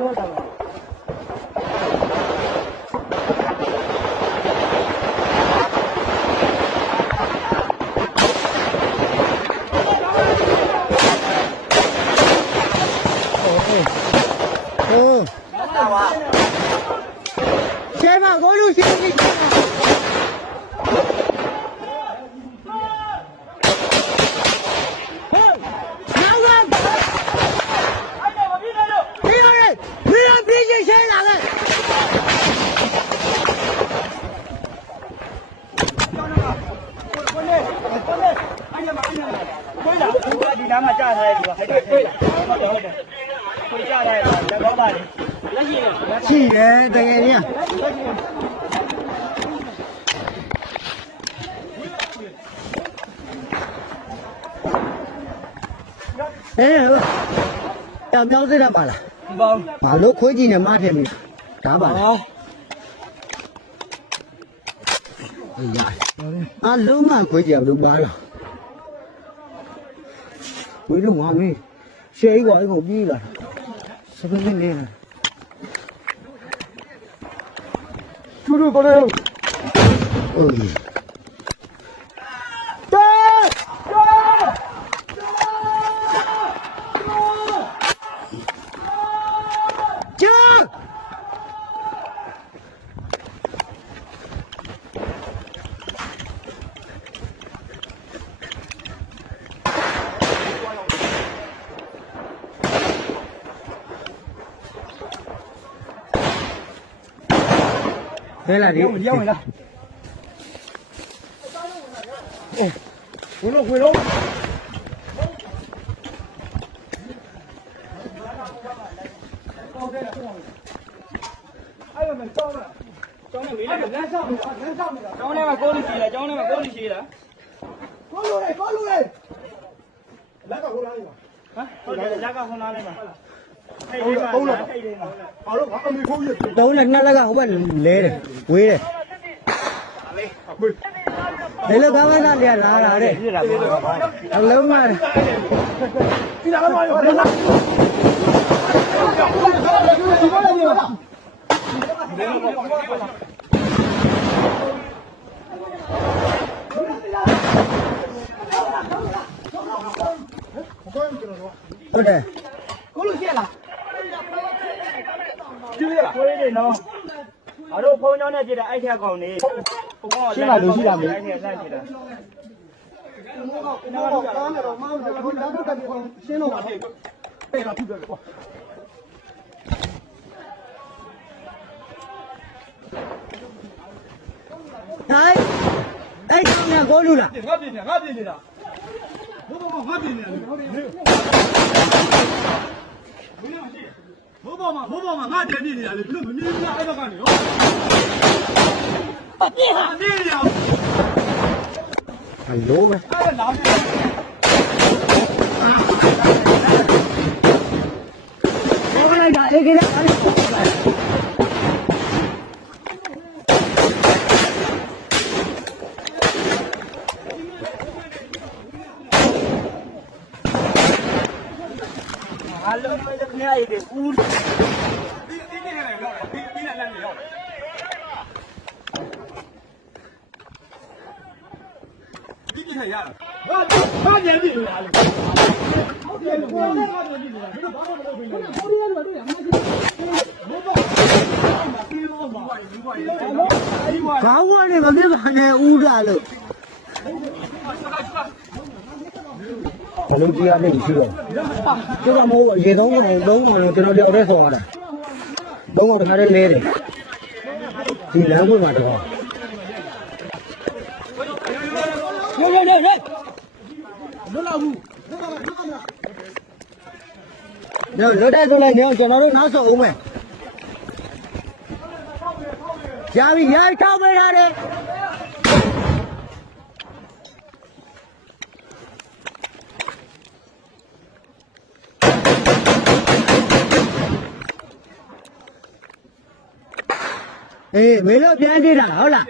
ပြောင်းစစ်တတ်ပါလားမပေါင်းငါတို့ခွေးကြီးနဲ့မထည့်ပြီဒါပါလားအလုံးမခွေးကြီးကဘယ်လိုပါလားဝေးတော့ငါမေးရှယ်ကြီးကအဲ့ကိုပြေးလာစပင်းနေနေသူတို့ကလည်းဟုတ်ပြီ对了，你要没了。哦，回笼回笼。哎呦，没招了，招了没了，连上没了，连上没了。招那个高里去了，招那个高里去了。高路嘞，高路嘞。哪个红哪里嘛？啊，哪个红哪里嘛？ဟုတ်လားအားလုံးအမေခိုးရတုံးနဲ့နှစ်လက်ကဟိုဘက်လဲတယ်ဝေးတယ်ဒီလိုကားမသားတွေကလာတာတဲ့အလုံးမဒီလာမရောဟုတ်တယ်ကိုလူရှိလားကြည့်ရလားကိုလေးတွေနော်အားတို့ဖုန်းကြောင်းနဲ့ကြည့်တဲ့အဲ့ထက်ကောင်နေဘုံကလည်းရှိတာမလဲအဲ့ထက်လှမ်းကြည့်တာတော့ကားနဲ့တော့မအောင်ဘူးဒါတော့တက်ပြီးရှင်းတော့ပါအဲ့ဒါဖြစ်တယ်ကွာနိုင်အဲ့ကောင်ကကိုလူလားငါပြင်နေတာဘုံငါပြင်နေတာဘိုးဘောမှာငါတည်နေနေတာလေဘယ်လိုမမြင်ဘူးလားအဲ့ဘက်ကနေရောအပြည့်ဟာနေရအောင်ဟယ်လိုပဲအဲ့လာပြီဘယ်လိုက်တာအေးကြီးလားHalo, ni ai de ul. Ni ne lo, ni la ni lo. Ni ni ya. Ba ni ni la. Kau ni kami banyak udah lo. Kalau dia ada di sini, kita mau jadi dong mana kita dia orang semua ada, dong orang ada lere, di dalam pun ada. Lo dah tu lah, ni jangan orang nasi umeh. Jadi ya tahu berada. Eh, melo pian dia dah, hola.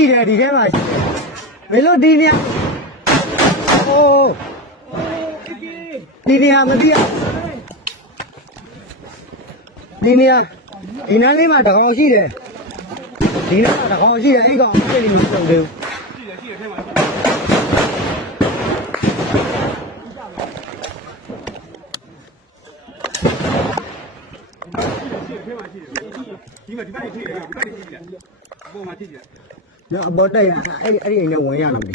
ရှိတယ်ဒီထဲမှာမင်းတို့ဒီနေရာဟိုဒီနေရာမသိရဒီနေရာဒီနားလေးမှာတကောင်ရှိတယ်ဒီနားမှာတကောင်ရှိတယ်အဲ့ကောင်အဲ့ဒီမစုံသေးဘူးနော်အပေါ်တက်ရအဲ့ဒီအိမ်နဲ့ဝင်ရတော့မသိ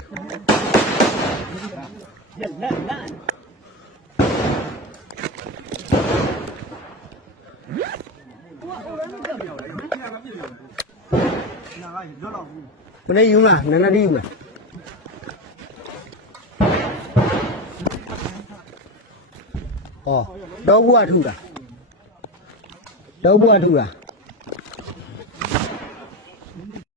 မနေ့ယူလားနန်းနဒီယူလားဟောတော့ဘူးကထူတာတော့ဘူးကထူတာ